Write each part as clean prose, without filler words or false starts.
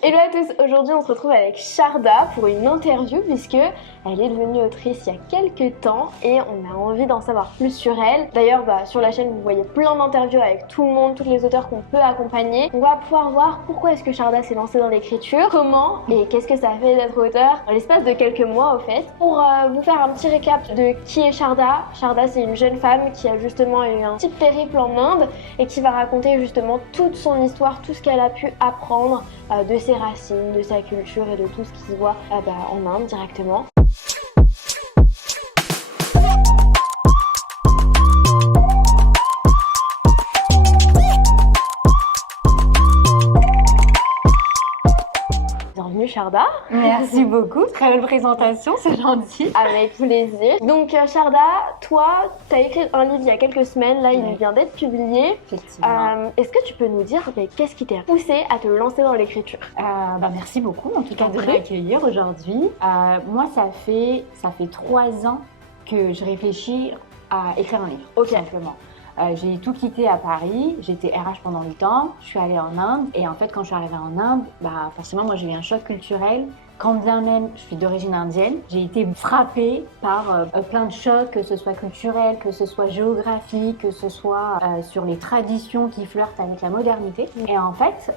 Hello à tous, aujourd'hui on se retrouve avec Sharda pour une interview puisque elle est devenue autrice il y a quelques temps et on a envie d'en savoir plus sur elle. D'ailleurs sur la chaîne vous voyez plein d'interviews avec tout le monde, tous les auteurs qu'on peut accompagner. On va pouvoir voir pourquoi est-ce que Sharda s'est lancée dans l'écriture, comment et qu'est-ce que ça a fait d'être auteur dans l'espace de quelques mois au fait. Pour vous faire un petit récap de qui est Sharda, Sharda c'est une jeune femme qui a justement eu un petit périple en Inde et qui va raconter justement toute son histoire, tout ce qu'elle a pu apprendre de ses racines, de sa culture et de tout ce qui se voit en Inde directement. Bienvenue Sharda. Merci beaucoup, très belle présentation, c'est gentil. Avec plaisir. Donc Sharda, toi, tu as écrit un livre il y a quelques semaines, là il vient d'être publié. Effectivement. Est-ce que tu peux nous dire qu'est-ce qui t'a poussé à te lancer dans l'écriture? Merci beaucoup en tout cas de m'accueillir aujourd'hui. Moi ça fait 3 ans que je réfléchis à écrire un livre, tout simplement. J'ai tout quitté à Paris, j'étais RH pendant 8 ans, je suis allée en Inde et en fait quand je suis arrivée en Inde, forcément moi j'ai eu un choc culturel. Quand bien même je suis d'origine indienne, j'ai été frappée par plein de chocs, que ce soit culturel, que ce soit géographique, que ce soit sur les traditions qui flirtent avec la modernité. Et en fait,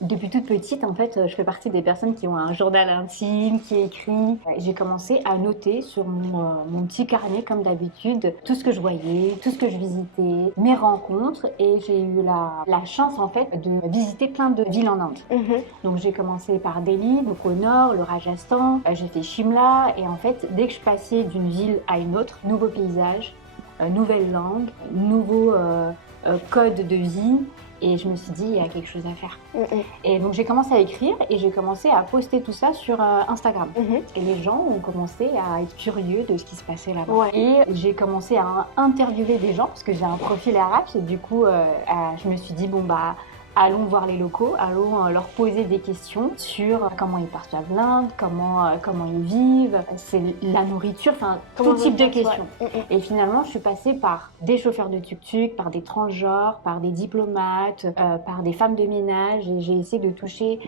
depuis toute petite, en fait, je fais partie des personnes qui ont un journal intime, qui écrit. J'ai commencé à noter sur mon petit carnet, comme d'habitude, tout ce que je voyais, tout ce que je visitais, mes rencontres. Et j'ai eu la chance, en fait, de visiter plein de villes en Inde. Donc j'ai commencé par Delhi, donc au nord, le Rajasthan, j'ai fait Shimla et en fait dès que je passais d'une ville à une autre, nouveau paysage, nouvelle langue, nouveau code de vie et je me suis dit il y a quelque chose à faire. Et donc j'ai commencé à écrire et j'ai commencé à poster tout ça sur Instagram. Et les gens ont commencé à être curieux de ce qui se passait là-bas. Et j'ai commencé à interviewer des gens parce que j'ai un profil RH et du coup je me suis dit allons voir les locaux, allons leur poser des questions sur comment ils perçoivent l'Inde, comment ils vivent, c'est la nourriture, enfin tout type de questions. Et finalement, je suis passée par des chauffeurs de tuk-tuk, par des transgenres, par des diplomates, par des femmes de ménage et j'ai essayé de toucher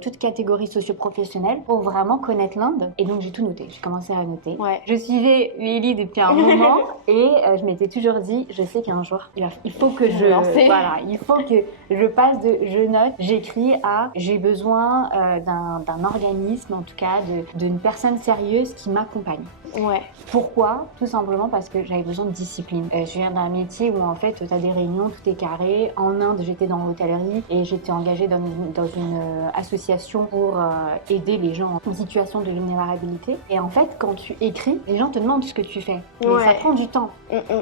toute catégorie socio-professionnelle pour vraiment connaître l'Inde. Et donc j'ai tout noté, j'ai commencé à noter. Je suivais Lily depuis un moment et je m'étais toujours dit, je sais qu'un jour, il faut que il faut que je passe de je note, j'écris à j'ai besoin d'un organisme, en tout cas d'une personne sérieuse qui m'accompagne. Pourquoi? Tout simplement parce que j'avais besoin de discipline. Je viens d'un métier où en fait tu as des réunions, tout est carré. En Inde, j'étais dans l'hôtellerie et j'étais engagée dans une association pour aider les gens en situation de vulnérabilité. Et en fait, quand tu écris, les gens te demandent ce que tu fais. Mais ça prend du temps.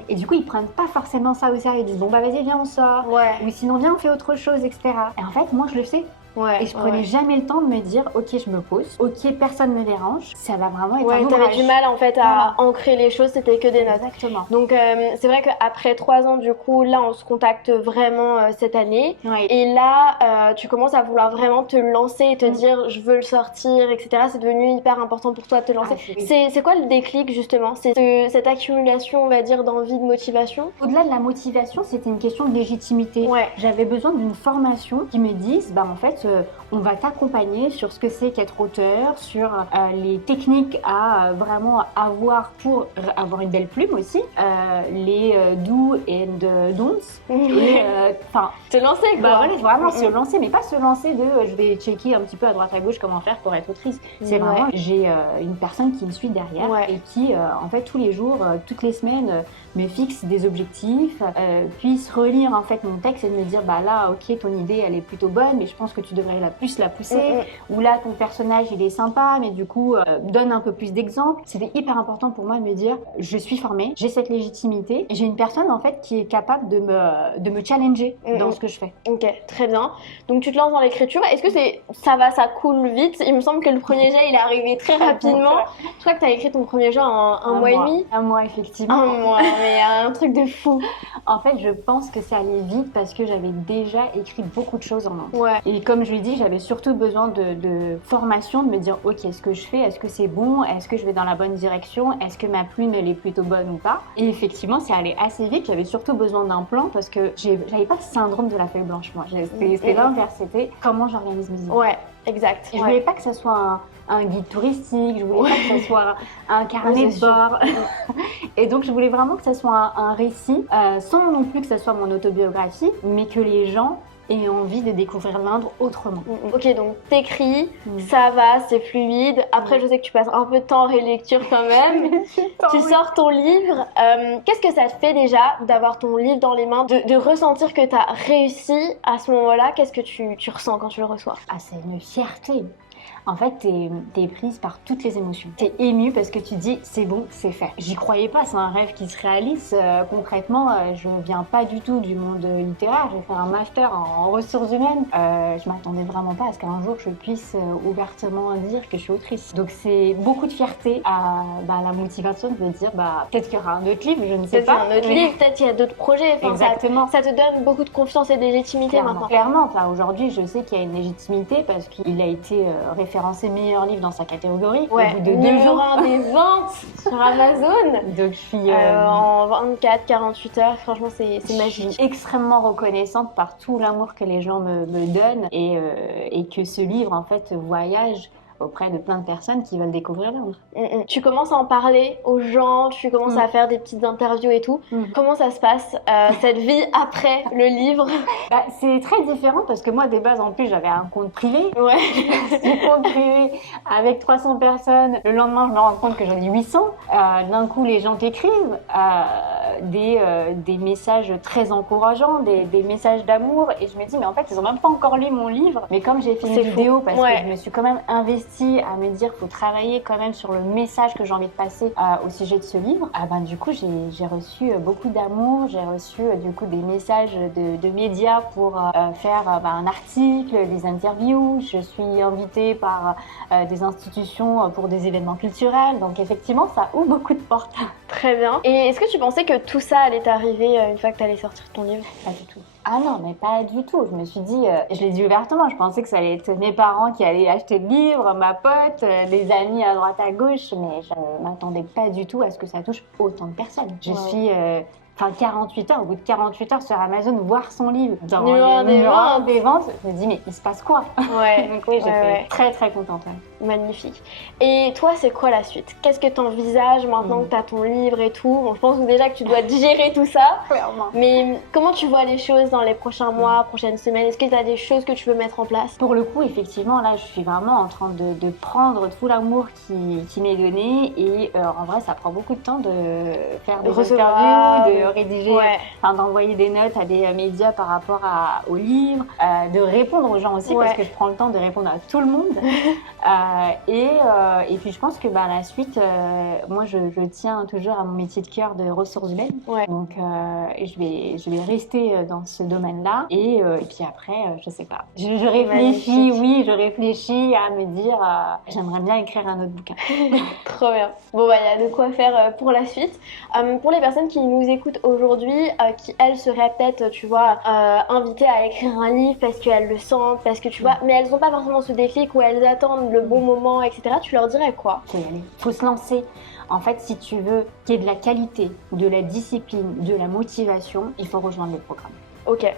Et du coup, ils prennent pas forcément ça au sérieux. Ils disent vas-y, viens, on sort. Ou sinon, viens, on fait autre chose, etc. Et en fait, moi, je le sais. Et je prenais jamais le temps de me dire ok je me pose, ok personne me dérange, ça va vraiment être un ouvrage. T'avais du mal en fait à ancrer les choses, c'était que des notes. Exactement. Donc c'est vrai qu'après 3 ans du coup là on se contacte vraiment cette année et là tu commences à vouloir vraiment te lancer et te dire je veux le sortir etc. C'est devenu hyper important pour toi de te lancer. C'est quoi le déclic justement? C'est cette accumulation on va dire d'envie, de motivation? Au-delà de la motivation c'était une question de légitimité. J'avais besoin d'une formation qui me dise en fait on va t'accompagner sur ce que c'est qu'être auteur, sur les techniques à vraiment avoir pour avoir une belle plume aussi, les do and don'ts. Se lancer quoi. Vraiment se lancer, mais pas se lancer de je vais checker un petit peu à droite à gauche comment faire pour être autrice. C'est vraiment j'ai une personne qui me suit derrière et qui en fait tous les jours, toutes les semaines me fixe des objectifs, puisse relire en fait mon texte et de me dire là ok ton idée elle est plutôt bonne mais je pense que tu devrais plus la pousser ou là ton personnage il est sympa mais du coup donne un peu plus d'exemples. C'était hyper important pour moi de me dire je suis formée, j'ai cette légitimité et j'ai une personne en fait qui est capable de me challenger dans ce que je fais. Ok, très bien. Donc tu te lances dans l'écriture, est-ce que ça coule vite? Il me semble que le premier jet il est arrivé très rapidement. Je crois que tu as écrit ton premier jet en un mois et demi. Un mois effectivement. Un mois, mais un truc de fou. En fait je pense que ça allait vite parce que j'avais déjà écrit beaucoup de choses en Inde. Et comme je lui dis, j'avais surtout besoin de formation, de me dire ok, ce que je fais, est-ce que c'est bon, est-ce que je vais dans la bonne direction, est-ce que ma plume elle est plutôt bonne ou pas. Et effectivement c'est allé assez vite, j'avais surtout besoin d'un plan parce que j'avais pas le syndrome de la feuille blanche moi, c'était l'inverse, c'était comment j'organise mes idées. Exact. Je voulais pas que ça soit un guide touristique, je voulais pas que ça soit un carnet de bord. Et donc, je voulais vraiment que ça soit un récit, sans non plus que ça soit mon autobiographie, mais que les gens aient envie de découvrir l'Inde autrement. Ok, donc t'écris, ça va, c'est fluide. Après, je sais que tu passes un peu de temps en rélecture quand même. Tu sors ton livre. Qu'est-ce que ça te fait déjà d'avoir ton livre dans les mains, de ressentir que t'as réussi à ce moment-là? Qu'est-ce que tu ressens quand tu le reçois? Ah, c'est une fierté. En fait, t'es prise par toutes les émotions. T'es émue parce que tu dis c'est bon, c'est fait. J'y croyais pas, c'est un rêve qui se réalise. Concrètement, je viens pas du tout du monde littéraire. J'ai fait un master en ressources humaines. Je m'attendais vraiment pas à ce qu'un jour je puisse ouvertement dire que je suis autrice. Donc c'est beaucoup de fierté, la motivation de me dire peut-être qu'il y aura un autre livre, je ne sais pas. Peut-être un autre livre, peut-être qu'il y a d'autres projets. Enfin, exactement. Ça te donne beaucoup de confiance et de légitimité maintenant. Clairement. Enfin, aujourd'hui, je sais qu'il y a une légitimité parce qu'il a été référencé meilleur livre dans sa catégorie au bout de 2 jours. 1 des ventes sur Amazon. Donc je suis en 24-48 heures, franchement c'est magique. Je suis extrêmement reconnaissante par tout l'amour que les gens me donnent et que ce livre en fait voyage auprès de plein de personnes qui veulent découvrir l'Inde. Tu commences à en parler aux gens, tu commences à faire des petites interviews et tout. Comment ça se passe, cette vie après le livre? C'est très différent parce que moi, des bases, en plus, j'avais un compte privé. Ouais. Un compte privé avec 300 personnes. Le lendemain, je me rends compte que j'en ai 800. D'un coup, les gens t'écrivent des messages très encourageants, des messages d'amour. Et je me dis, mais en fait, ils n'ont même pas encore lu mon livre. Mais comme j'ai fait une vidéo, parce que je me suis quand même investie à me dire qu'il faut travailler quand même sur le message que j'ai envie de passer au sujet de ce livre, du coup j'ai reçu beaucoup d'amour, j'ai reçu du coup des messages de médias pour faire un article, des interviews, je suis invitée par des institutions pour des événements culturels, donc effectivement ça ouvre beaucoup de portes. Très bien. Et est-ce que tu pensais que tout ça allait t'arriver une fois que tu allais sortir ton livre? Pas du tout. Ah non, mais pas du tout. Je me suis dit, je l'ai dit ouvertement, je pensais que ça allait être mes parents qui allaient acheter le livre, ma pote, des amis à droite à gauche, mais je ne m'attendais pas du tout à ce que ça touche autant de personnes. Je suis... 48 heures, au bout de 48 heures sur Amazon, voir son livre dans des ventes, je me dis mais il se passe quoi? Ouais. Donc oui, j'étais très très contente. Magnifique. Et toi, c'est quoi la suite? Qu'est-ce que tu envisages maintenant que tu as ton livre et tout? Bon, je pense déjà que tu dois digérer tout ça. Clairement. Mais comment tu vois les choses dans les prochains mois, prochaines semaines? Est-ce que tu as des choses que tu veux mettre en place? Pour le coup, effectivement, là, je suis vraiment en train de prendre tout l'amour qui m'est donné. Et en vrai, ça prend beaucoup de temps de faire des interviews, de rédiger, d'envoyer des notes à des médias par rapport au livre, de répondre aux gens aussi parce que je prends le temps de répondre à tout le monde. Et puis je pense que la suite, moi je tiens toujours à mon métier de cœur de ressources humaines. Donc je vais rester dans ce domaine-là. Et puis après, je sais pas. Je réfléchis, je réfléchis à me dire j'aimerais bien écrire un autre bouquin. Trop bien. Bon il y a de quoi faire pour la suite. Pour les personnes qui nous écoutent aujourd'hui, qui elles seraient peut-être, tu vois, invitées à écrire un livre parce qu'elles le sentent, parce que tu vois, mais elles n'ont pas forcément ce déclic où elles attendent le bon moment, etc. Tu leur dirais quoi? Faut y aller. Faut se lancer. En fait, si tu veux qu'il y ait de la qualité, de la discipline, de la motivation, il faut rejoindre le programme. Ok.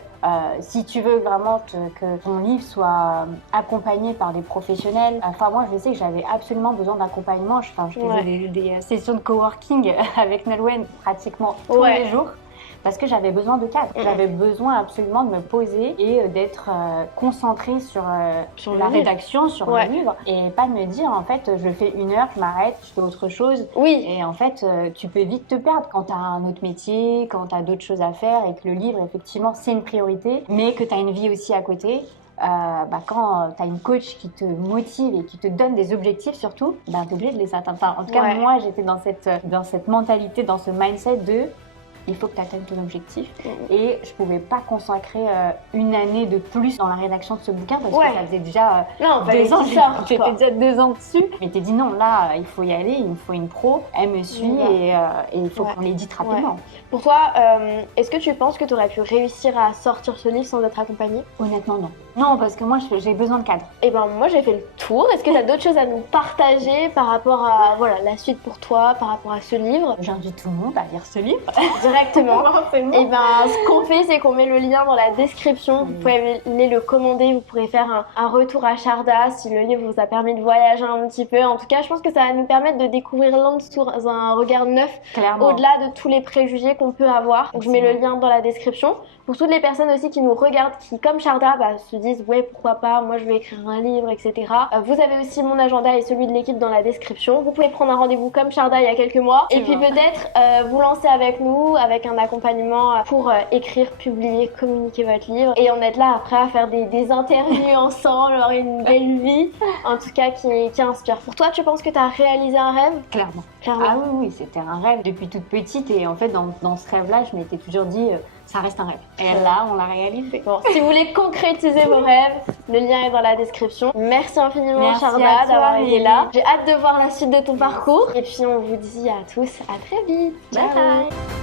Si tu veux vraiment que ton livre soit accompagné par des professionnels, moi je sais que j'avais absolument besoin d'accompagnement. Je faisais des sessions de coworking avec Nolwenn pratiquement tous les jours. Parce que j'avais besoin de cadre. J'avais besoin absolument de me poser et d'être concentrée sur la rédaction, sur le livre. Et pas de me dire, en fait, je fais 1 heure, je m'arrête, je fais autre chose. Oui. Et en fait, tu peux vite te perdre quand tu as un autre métier, quand tu as d'autres choses à faire et que le livre, effectivement, c'est une priorité, mais que tu as une vie aussi à côté. Quand tu as une coach qui te motive et qui te donne des objectifs surtout, tu es obligé de les atteindre. Enfin, en tout cas, moi, j'étais dans cette mentalité, dans ce mindset de il faut que tu atteignes ton objectif. Et je pouvais pas consacrer 1 année de plus dans la rédaction de ce bouquin parce que ça faisait déjà 2 ans. J'ai fait déjà 2 ans dessus. Mais t'es dit non, là, il faut y aller, il me faut une pro. Elle me suit et il faut qu'on l'édite rapidement. Pour toi, est-ce que tu penses que tu aurais pu réussir à sortir ce livre sans être accompagnée? Honnêtement, non. Non, parce que moi, j'ai besoin de cadre. Et ben moi j'ai fait le tour. Est-ce que tu as d'autres choses à nous partager par rapport à voilà, la suite pour toi, par rapport à ce livre? J'invite tout le monde à lire ce livre. Directement. Et ben ce qu'on fait, c'est qu'on met le lien dans la description. Vous pouvez aller le commander, vous pourrez faire un retour à Sharda si le livre vous a permis de voyager un petit peu. En tout cas, je pense que ça va nous permettre de découvrir l'Inde sous un regard neuf, Clairement. au-delà de tous les préjugés qu'on peut avoir. Donc je mets le lien dans la description. Pour toutes les personnes aussi qui nous regardent, qui comme Sharda se disent ouais pourquoi pas, moi je vais écrire un livre, etc. Vous avez aussi mon agenda et celui de l'équipe dans la description. Vous pouvez prendre un rendez-vous comme Sharda il y a quelques mois et puis peut-être vous lancer avec nous avec un accompagnement pour écrire, publier, communiquer votre livre et on est là après à faire des interviews ensemble, avoir une belle vie en tout cas qui inspire. Pour toi, tu penses que tu as réalisé un rêve? Clairement. Clairement. Ah oui, c'était un rêve depuis toute petite et en fait dans ce rêve-là, je m'étais toujours dit ça reste un rêve. Et là, on l'a réalisé. Bon, si vous voulez concrétiser vos rêves, le lien est dans la description. Merci infiniment Merci Sharda d'avoir été Amélie. là. J'ai hâte de voir la suite de ton parcours. Et puis on vous dit à tous à très vite. Bye bye.